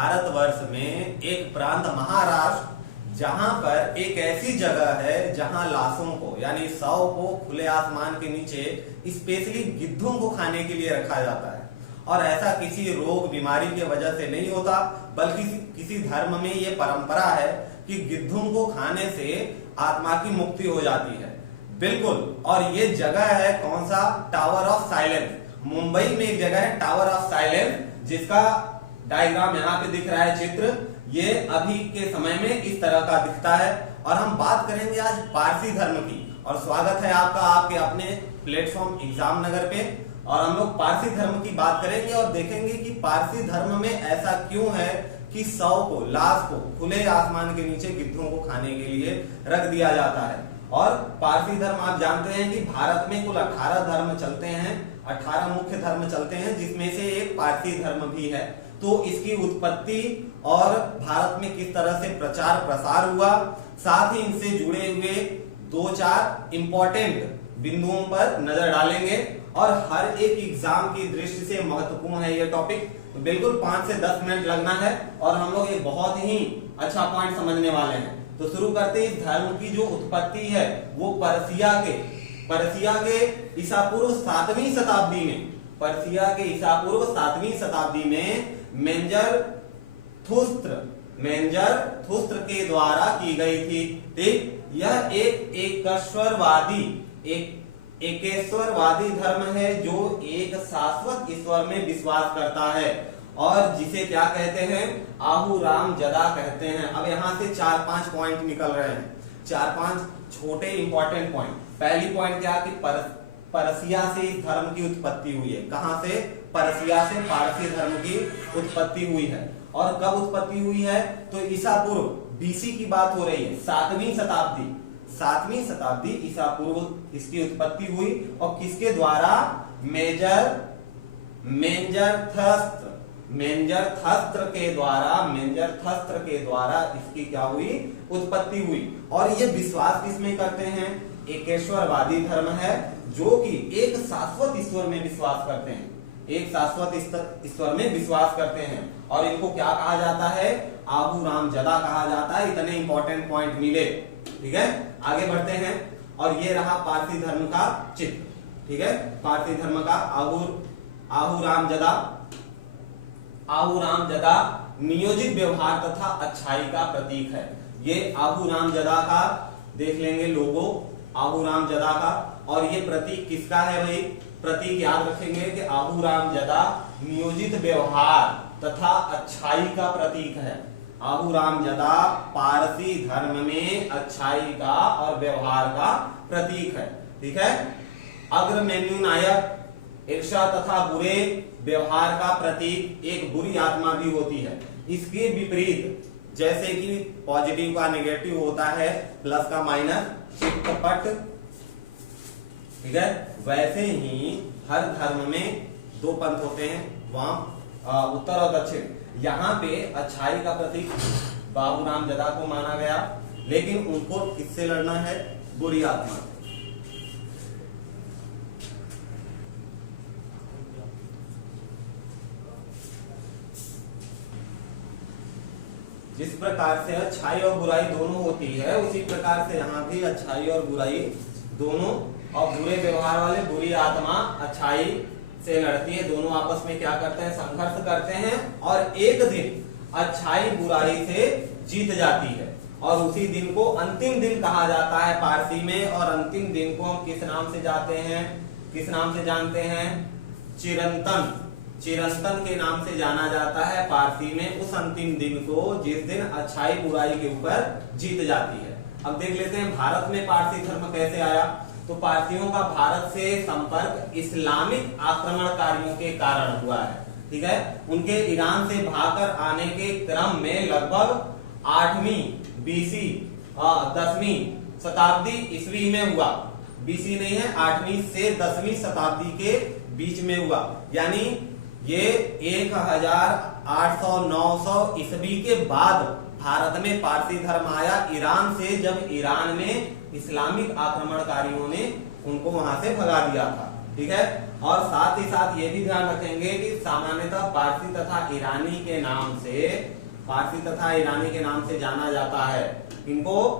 भारतवर्ष में एक प्रांत महाराष्ट्र, जहां पर एक ऐसी जगह है जहां लाशों को यानी शव को खुले आसमान के नीचे स्पेशली गिद्धों को खाने के लिए रखा जाता है। और ऐसा किसी रोग बीमारी की वजह से नहीं होता, बल्कि किसी धर्म में ये परंपरा है कि गिद्धों को खाने से आत्मा की मुक्ति हो जाती है। बिल्कुल। और ये जगह है कौन सा? Tower of silence. मुंबई में एक जगह है टावर ऑफ साइलेंस, जिसका डायग्राम यहाँ पे दिख रहा है, चित्र। ये अभी के समय में इस तरह का दिखता है। और हम बात करेंगे आज पारसी धर्म की। और स्वागत है आपका आपके अपने प्लेटफॉर्म एग्जाम नगर पे। और हम लोग पारसी धर्म की बात करेंगे और देखेंगे कि पारसी धर्म में ऐसा क्यों है कि शव को, लाश को खुले आसमान के नीचे गिद्धों को खाने के लिए रख दिया जाता है। और पारसी धर्म आप जानते हैं कि भारत में कुल 18 धर्म चलते हैं, 18 मुख्य धर्म चलते हैं, जिसमें से एक पारसी धर्म भी है। तो इसकी उत्पत्ति और भारत में किस तरह से प्रचार प्रसार हुआ, साथ ही इनसे जुड़े हुए 2-4 इंपॉर्टेंट बिंदुओं पर नजर डालेंगे। और हर एक एग्जाम की दृष्टि से महत्वपूर्ण है ये टॉपिक, तो बिल्कुल 5 से 10 मिनट लगना है और हम लोग एक बहुत ही अच्छा पॉइंट समझने वाले हैं। तो शुरू करते हैं। धर्म की जो उत्पत्ति है वो पर्सिया के ईसा पूर्व 7वीं शताब्दी में, पर्सिया के ईसा पूर्व 7वीं शताब्दी में मेंजर थुस्त्र के द्वारा की गई थी। ठीक, यह एक एकेश्वरवादी धर्म है जो एक शाश्वत ईश्वर में विश्वास करता है और जिसे क्या कहते हैं? आहुराम जदा कहते हैं। अब यहाँ से 4-5 पॉइंट निकल रहे हैं, 4-5 छोटे इंपॉर्टेंट पॉइंट। पहली पॉइंट क्या कि परसिया से इस धर्म की उत्पत्ति हुई है। कहां से? परसिया से पारसी धर्म की उत्पत्ति हुई है। और कब उत्पत्ति हुई है? तो ईसा पूर्व बीसी की बात हो रही है, 7वीं शताब्दी ईसा पूर्व इसकी उत्पत्ति हुई। और किसके द्वारा? मेंजर थस्त्र के द्वारा इसकी क्या हुई? उत्पत्ति हुई। और ये विश्वास किसमें करते हैं? एकेश्वरवादी धर्म है, जो कि एक शाश्वत ईश्वर में विश्वास करते हैं, एक शाश्वत ईश्वर में विश्वास करते हैं। और इनको क्या कहा जाता है? आहुराम जदा कहा जाता है। इतने इंपॉर्टेंट पॉइंट मिले। ठीक है, आगे बढ़ते हैं। और ये रहा पारसी धर्म का चित्र। ठीक है, पारसी धर्म का आहुराम जदा नियोजित व्यवहार तथा अच्छाई का प्रतीक है। ये आहुराम जदा का देख लेंगे लोगो, आहुराम जदा का। और ये प्रतीक किसका है भाई? प्रतीक याद रखेंगे कि आहुराम जदा नियोजित व्यवहार तथा अच्छाई का प्रतीक है। आहुराम जदा पारसी धर्म में अच्छाई का और व्यवहार का प्रतीक है। ठीक है, अग्रमेन्यू नायक ईर्ष्या तथा बुरे व्यवहार का प्रतीक एक बुरी आत्मा भी होती है। इसके विपरीत, जैसे कि पॉजिटिव का नेगेटिव होता है, प्लस का माइनस, चित्तपट, ठीक है, वैसे ही हर धर्म में 2 पंथ होते हैं, वहां उत्तर और दक्षिण। यहाँ पे अच्छाई का प्रतीक बाबूराम जदा को माना गया, लेकिन उनको किससे लड़ना है? बुरी आत्मा। जिस प्रकार से अच्छाई और बुराई दोनों होती है, उसी प्रकार से यहाँ भी अच्छाई और बुराई दोनों, और बुरे व्यवहार वाले बुरी आत्मा अच्छाई से लड़ती है। दोनों आपस में क्या करते हैं? संघर्ष करते हैं। और एक दिन अच्छाई बुराई से जीत जाती है और उसी दिन को अंतिम दिन कहा जाता है पारसी में। और अंतिम दिन को हम किस नाम से जानते हैं? चिरंतन के नाम से जाना जाता है पारसी में उस अंतिम दिन को, जिस दिन अच्छाई बुराई के ऊपर जीत जाती है। अब देख लेते हैं भारत में पारसी धर्म कैसे आया। तो पारसियों का भारत से संपर्क इस्लामिक आक्रमणकारियों के कारण हुआ है। ठीक है, उनके ईरान से भागकर आने के क्रम में लगभग 8वीं बीसी 10वीं शताब्दी ईस्वी में हुआ। बीसी नहीं है, 8वीं से 10वीं शताब्दी के बीच में हुआ। यानी ये 1800-900 ईस्वी के बाद भारत में पारसी धर्म आया ईरान से, जब ईरान में इस्लामिक आक्रमणकारियों ने उनको वहां से भगा दिया था। ठीक है। और साथ ही साथ ये भी ध्यान रखेंगे कि सामान्यतः पारसी तथा ईरानी के नाम से जाना जाता है इनको,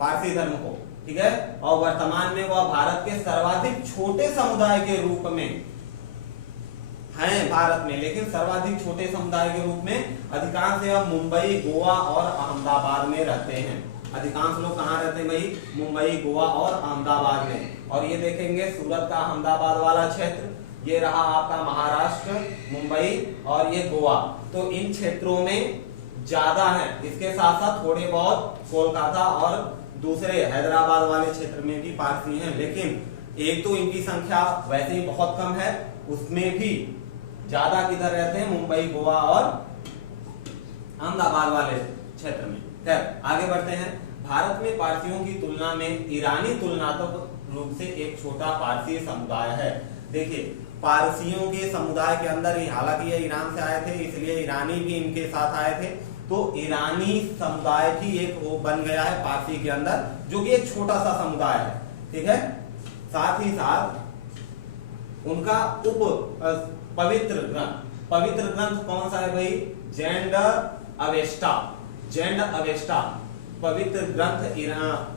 पारसी धर्म को, ठीक है। और वर्तमान में वह भारत के सर्वाधिक छोटे समुदाय के रूप में हैं भारत में, लेकिन सर्वाधिक छोटे समुदाय के रूप में अधिकांश यह मुंबई, गोवा और अहमदाबाद में रहते हैं। अधिकांश लोग कहाँ रहते हैं भाई? मुंबई, गोवा और अहमदाबाद में। और ये देखेंगे सूरत का अहमदाबाद वाला क्षेत्र, ये रहा आपका महाराष्ट्र, मुंबई और ये गोवा, तो इन क्षेत्रों में ज्यादा है। इसके साथ साथ थोड़े बहुत कोलकाता और दूसरे हैदराबाद वाले क्षेत्र में भी पारसी हैं, लेकिन एक तो इनकी संख्या वैसे ही बहुत कम है, उसमें भी ज्यादा किधर रहते हैं? मुंबई, गोवा और अहमदाबाद वाले क्षेत्र में। खैर आगे बढ़ते हैं। भारत में पारसियों की तुलना में ईरानी तुलनात्मक रूप से एक छोटा पारसी समुदाय है। देखिए पारसियों के समुदाय के अंदर, हालांकि ये ईरान से आए थे इसलिए ईरानी भी इनके साथ आए थे, तो ईरानी समुदाय भी एक वो बन गया है पारसी के अंदर, जो कि एक छोटा सा समुदाय है, ठीक है। साथ ही साथ उनका पवित्र ग्रंथ कौन सा है भाई? जेंड अवेस्टा पवित्र ग्रंथ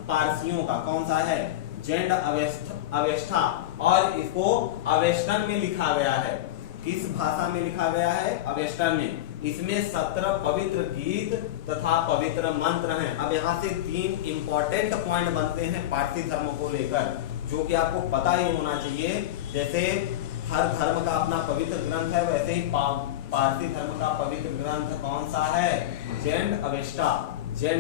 पारसियों का कौन सा है? Gen Avesta. और इसको अवेस्टन में लिखा गया है। किस भाषा में लिखा गया है? अवेस्टन में। इसमें 17 पवित्र गीत तथा पवित्र मंत्र हैं। अब यहाँ से 3 इंपॉर्टेंट पॉइंट बनते हैं पारसी धर्म को लेकर, जो कि आपको पता ही होना चाहिए। जैसे हर धर्म का अपना पवित्र ग्रंथ है, वैसे ही पारसी धर्म का पवित्र ग्रंथ कौन सा है? जेंड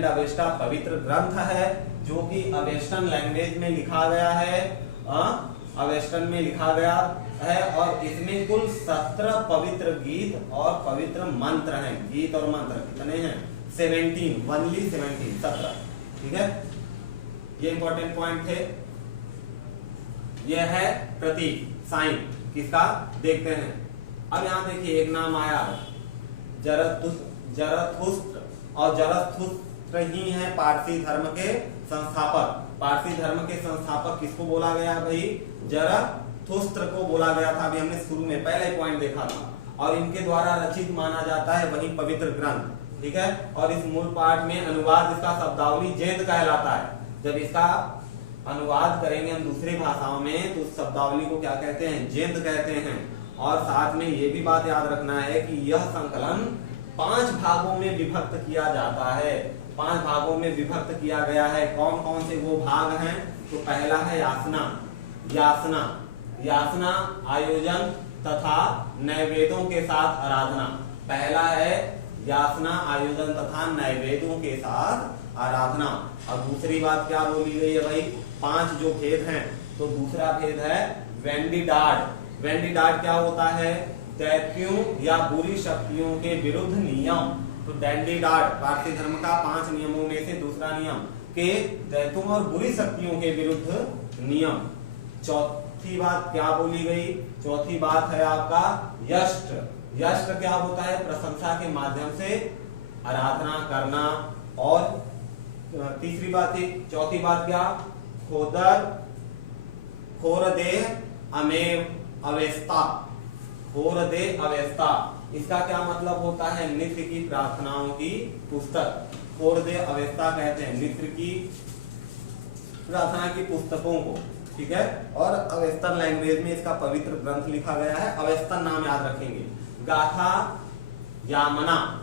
अवेस्टा पवित्र ग्रंथ है, जो कि अवेस्टन लैंग्वेज में लिखा गया है, अवेस्टन में लिखा गया है। और इसमें कुल 17 पवित्र गीत और पवित्र मंत्र हैं। गीत और मंत्र कितने हैं? 17, ओनली 17, ठीक है। ये इंपॉर्टेंट पॉइंट थे। यह है प्रतीक, साइन किसका? देखते हैं। अब यहाँ देखिए एक नाम आया जरथुस्त्र, और जरथुस्त्र ही है पारसी धर्म के संस्थापक। पारसी धर्म के संस्थापक किसको बोला गया भाई? जरथुस्त्र को बोला गया था। अभी हमने शुरू में पहले पॉइंट देखा था। और इनके द्वारा रचित माना जाता है वही पवित्र ग्रंथ, ठीक है। और इस मूल पाठ में अनुवाद इसका शब्दावली जेंद कहलाता है। जब इसका अनुवाद करेंगे हम दूसरी भाषाओं में तो उस शब्दावली को क्या कहते हैं? जेंद कहते हैं। और साथ में ये भी बात याद रखना है कि यह संकलन 5 भागों में विभक्त किया जाता है। 5 भागों में विभक्त किया गया है। कौन कौन से वो भाग हैं? तो पहला है यासना आयोजन तथा नैवेद्यों के साथ आराधना। पहला है यासना आयोजन तथा नैवेद्यों के साथ आराधना। और दूसरी बात क्या बोली गई है भाई? 5 जो भेद हैं, तो दूसरा भेद है वेंडिडाड। वेंडिडाड क्या होता है? दैत्यों या बुरी शक्तियों के विरुद्ध नियम। तो वेंडिडाड पारसी धर्म का 5 नियमों में से दूसरा नियम के दैत्यों और बुरी शक्तियों के विरुद्ध नियम। चौथी बात क्या बोली गई? चौथी बात है आपका यष्ट। यष्ट क्या होता है? प्रशंसा के माध्यम से आराधना करना। और तीसरी बात थी, चौथी बात क्या? खोरदेह अवेस्ता। इसका क्या मतलब होता है? नृत्य की प्रार्थनाओं की पुस्तक। खोरदेह अवेस्ता कहते हैं नृत्य की प्रार्थना की पुस्तकों को, ठीक है। और अवेस्तन लैंग्वेज में इसका पवित्र ग्रंथ लिखा गया है। अवेस्तन नाम याद रखेंगे। गाथा यामना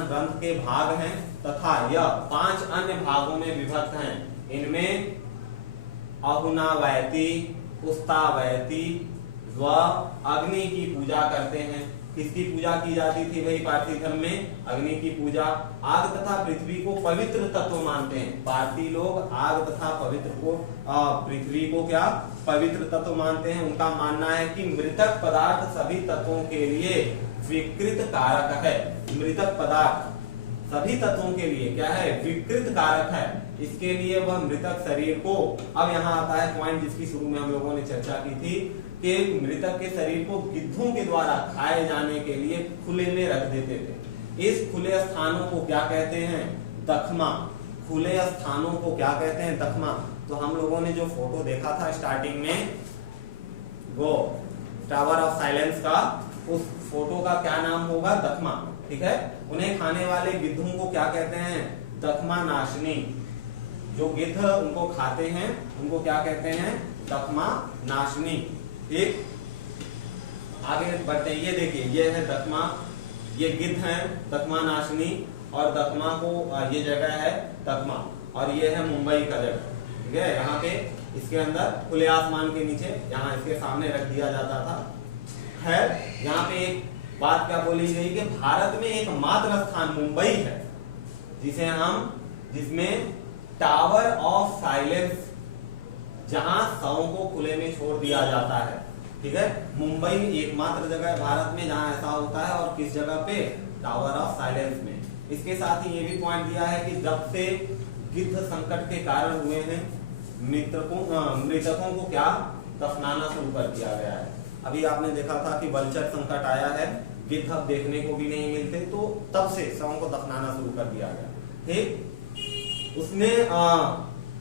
ग्रंथ के भाग हैं तथा यह 5 अन्य भागों में विभक्त हैं। इनमें अहुनावैती, पुस्तावैती व अग्नि की पूजा करते हैं। किसकी पूजा की जाती थी भाई पारसी धर्म में? अग्नि की पूजा। आग तथा पृथ्वी को पवित्र तत्व मानते हैं। पारसी लोग आग तथा पृथ्वी को क्या पवित्र तत्व मानते हैं। उनका मानना है कि मृतक पदार्थ सभी तत्वों के लिए विकृत कारक है। मृतक पदार्थ सभी तत्वों के लिए क्या है? विकृत कारक है। इसके लिए वह मृतक शरीर को, अब यहाँ आता है पॉइंट जिसकी शुरू में हम लोगों ने चर्चा की थी कि मृतक के शरीर को गिद्धों के द्वारा खाए जाने के लिए खुले में रख देते थे। इस खुले स्थानों को क्या कहते हैं? दखमा। खुले स्थानों को क्या कहते हैं? दखमा। तो हम लोगों ने जो फोटो देखा था स्टार्टिंग में, वो टावर ऑफ साइलेंस का उस फोटो का क्या नाम होगा? दखमा। ठीक है, उन्हें खाने वाले गिद्धों को क्या कहते हैं? दखमा नाशनी। जो गिद्ध उनको खाते हैं उनको क्या कहते हैं? दखमा नाशनी। एक आगे बढ़ते हैं, ये देखिए ये है दखमा, ये गिद्ध है दखमा नाशनी, और दखमा को ये जगह है दखमा, और ये है मुंबई का जगह। ठीक है, यहाँ पे इसके अंदर खुले आसमान के नीचे यहाँ इसके सामने रख दिया जाता था। है यहाँ पे एक बात क्या बोली गई कि भारत में एक मात्र स्थान मुंबई है जिसमें टावर ऑफ साइलेंस, जहां शवों को खुले में छोड़ दिया जाता है। ठीक है, मुंबई एकमात्र जगह है भारत में जहां ऐसा होता है, और किस जगह पे? टावर ऑफ साइलेंस में। इसके साथ ही ये भी पॉइंट दिया है कि जब से गिद्ध संकट के कारण हुए हैं, मृतकों को क्या दफनाना शुरू कर दिया गया है। अभी आपने देखा था कि वल्चर संकट आया है, गिद्ध अब देखने को भी नहीं मिलते, तो तब से शवों को दफनाना शुरू कर दिया गया। ठीक, उसने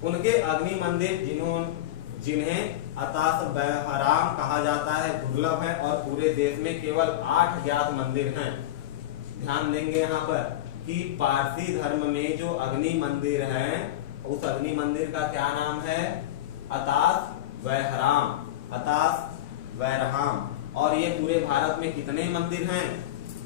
उनके अग्नि मंदिर जिन्हें अताश बहराम कहा जाता है दुर्लभ है, और पूरे देश में केवल 8 ज्ञात मंदिर हैं। ध्यान देंगे यहाँ पर कि पारसी धर्म में जो अग्नि मंदिर है, उस अग्नि मंदिर का क्या नाम है? अताश बहराम, अताश बहराम। और ये पूरे भारत में कितने मंदिर हैं?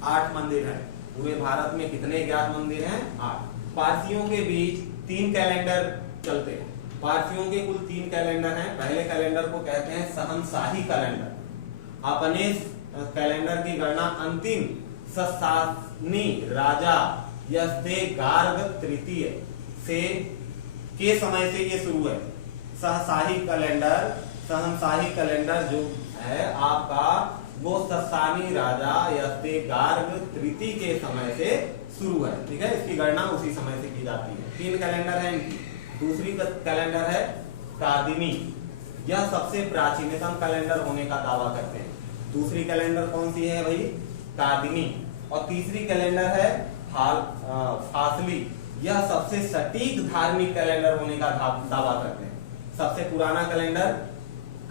8 मंदिर हैं। पूरे भारत में कितने ज्ञात मंदिर हैं? 8। पारसियों के बीच 3 कैलेंडर चलते हैं। पारसियों के कुल 3 कैलेंडर हैं। पहले कैलेंडर को कहते हैं शहंशाही कैलेंडर। अपने कैलेंडर की गणना अंतिम ससानी राजा यस्तेगार्ग तृतीय के समय से ये शुरू है। शहंशाही कैलेंडर जो है आपका, वो ससानी राजा यस्तेगार्ग तृतीय के समय से शुरू है। ठीक है, इसकी गणना उसी समय से की जाती है। 3 कैलेंडर है इनकी। दूसरी कैलेंडर है कादिनी, यह सबसे प्राचीनतम कैलेंडर होने का दावा करते हैं। दूसरी कैलेंडर कौन सी है भाई? कादिनी। और तीसरी कैलेंडर है फासली, यह सबसे सटीक धार्मिक कैलेंडर होने का दावा करते हैं। सबसे पुराना कैलेंडर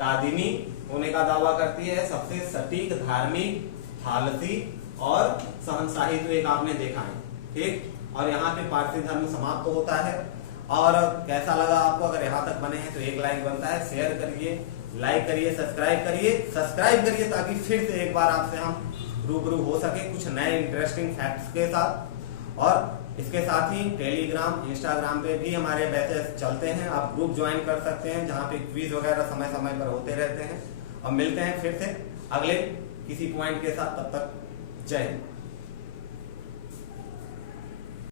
कादिनी होने का दावा करती है, सबसे सटीक धार्मिक फालसी, और शहंशाही तो एक आपने देखा है। ठीक, और यहाँ पे पारसी धर्म समाप्त होता है। और कैसा लगा आपको? अगर यहाँ तक बने हैं तो एक लाइक बनता है, शेयर करिए, लाइक करिए, सब्सक्राइब करिए ताकि फिर से एक बार आपसे हम रूबरू हो सके कुछ नए इंटरेस्टिंग फैक्ट्स के साथ। और इसके साथ ही टेलीग्राम, इंस्टाग्राम पे भी हमारे बैचेस चलते हैं, आप ग्रुप ज्वाइन कर सकते हैं जहाँ पे क्विज वगैरह समय समय पर होते रहते हैं। और मिलते हैं फिर से अगले किसी पॉइंट के साथ, तब तक जय हिंद।